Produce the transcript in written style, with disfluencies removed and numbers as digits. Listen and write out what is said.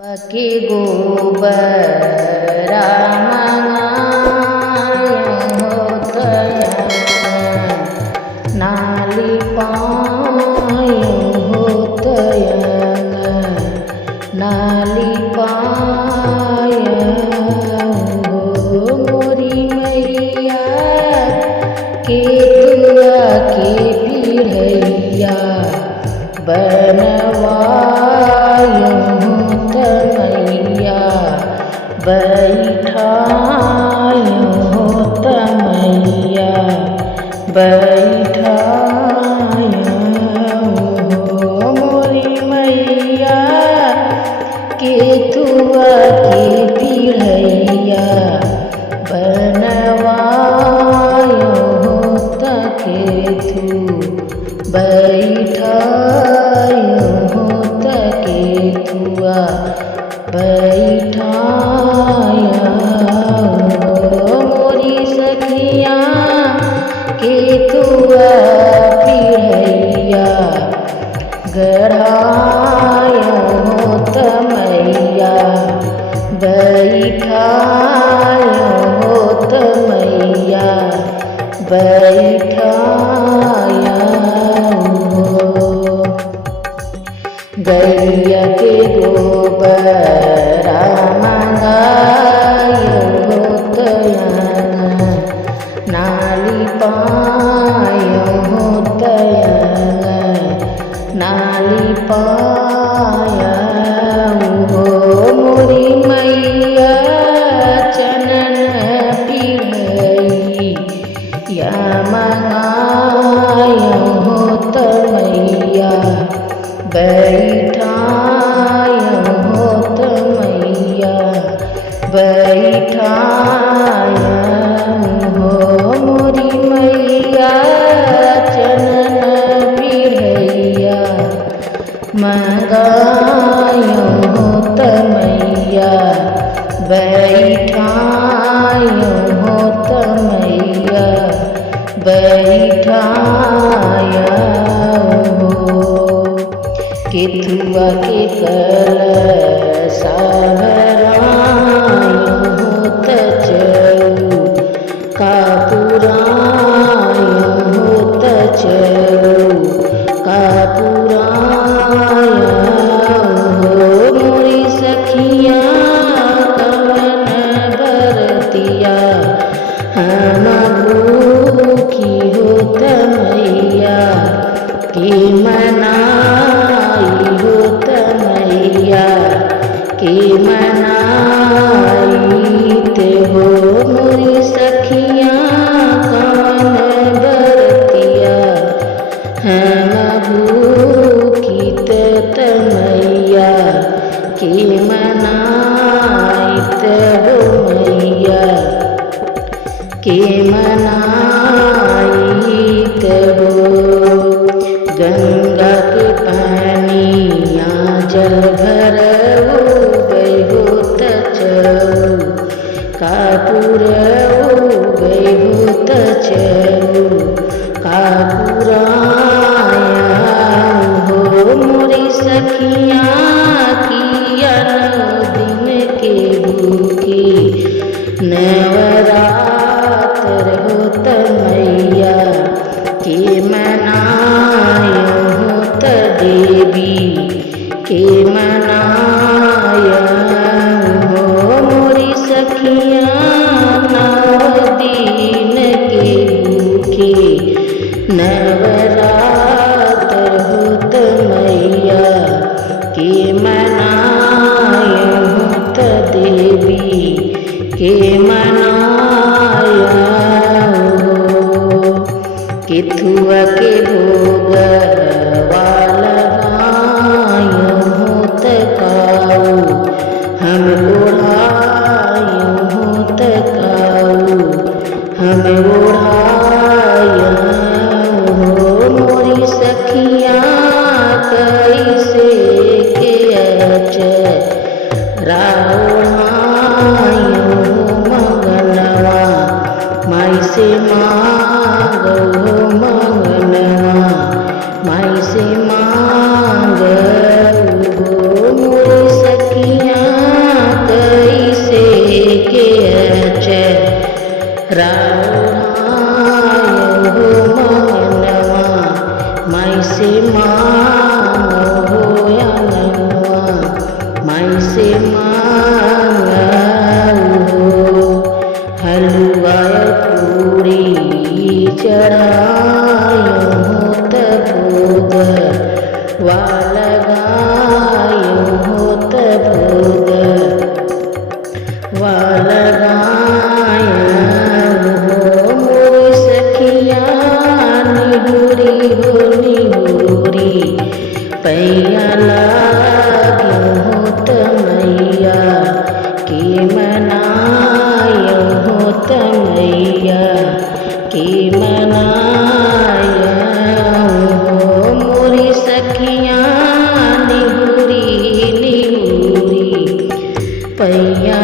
पके गोबरा नाली मोरी मैया के तुआ के पीढ़ैया बनवायूं तमैया बैठायूं तमैया बैठायूं मोरी मैया के तुआ के पीढ़ैया बनवायूं तके तू बैठायूं तके तुआ बैठाया मोरी सखिया के तुआ पीढ़ैया गढ़ायूं तमैया बैठायूं तमैया बैठाया गैया के गोबरा मंगायो तयन नाली पायो तयन नाली पाया मोरी मैया चनन पीढ़ई या मंगायो तमैया बैठायूं तमैया बैठायूं मोरी मैया चनन पीढ़ैया मंगायूं तमैया बैठायूं तमैया बैठाया केथुआ के कलसा भरायूं तचऊ कापुरायूं तचऊ कापुरायूं मोरी सखिया कवन बरतिया हम भूखी हो तमैया के मनाई हो तमैया के मनाईते हो मोरी सखिया कवन बरतिया हम भूखित तमैया के मनाईते हो मैया के मनाईते हो गंगा के पानिया जल भरऊ गयो तचऊ कापुरऊ गयो तचऊ कापुराया मोरी सखिया किया दिन के भूखे नवरात्र हो तमैया के मनायूं देवी के मनायूं मोरी सखिया नव दिन के भूखे नवरात्र हो तमैया के मनायूं देवी के मनायूं केथुआ के भोगवा लगायूं तकाऊ हम ओढ़ायूं तकाऊ हम ओढ़ायूं मोरी सखिया कैसे के राओढ़ायूं मगनवा माई से मांगो मंगनवा माई से मांगो मोरी सखिया माई से मांगऊ हो हलवा पूरी चढ़ायो हो तब भोग लगायो हो तब भोग लगाया हो मोरी सखिया निहुरी हो निहुरी पैया लाग्यो हो तमैया के मनायो हो तमैया के मनाया हो मोरी सखिया निहुरी निहुरी पैया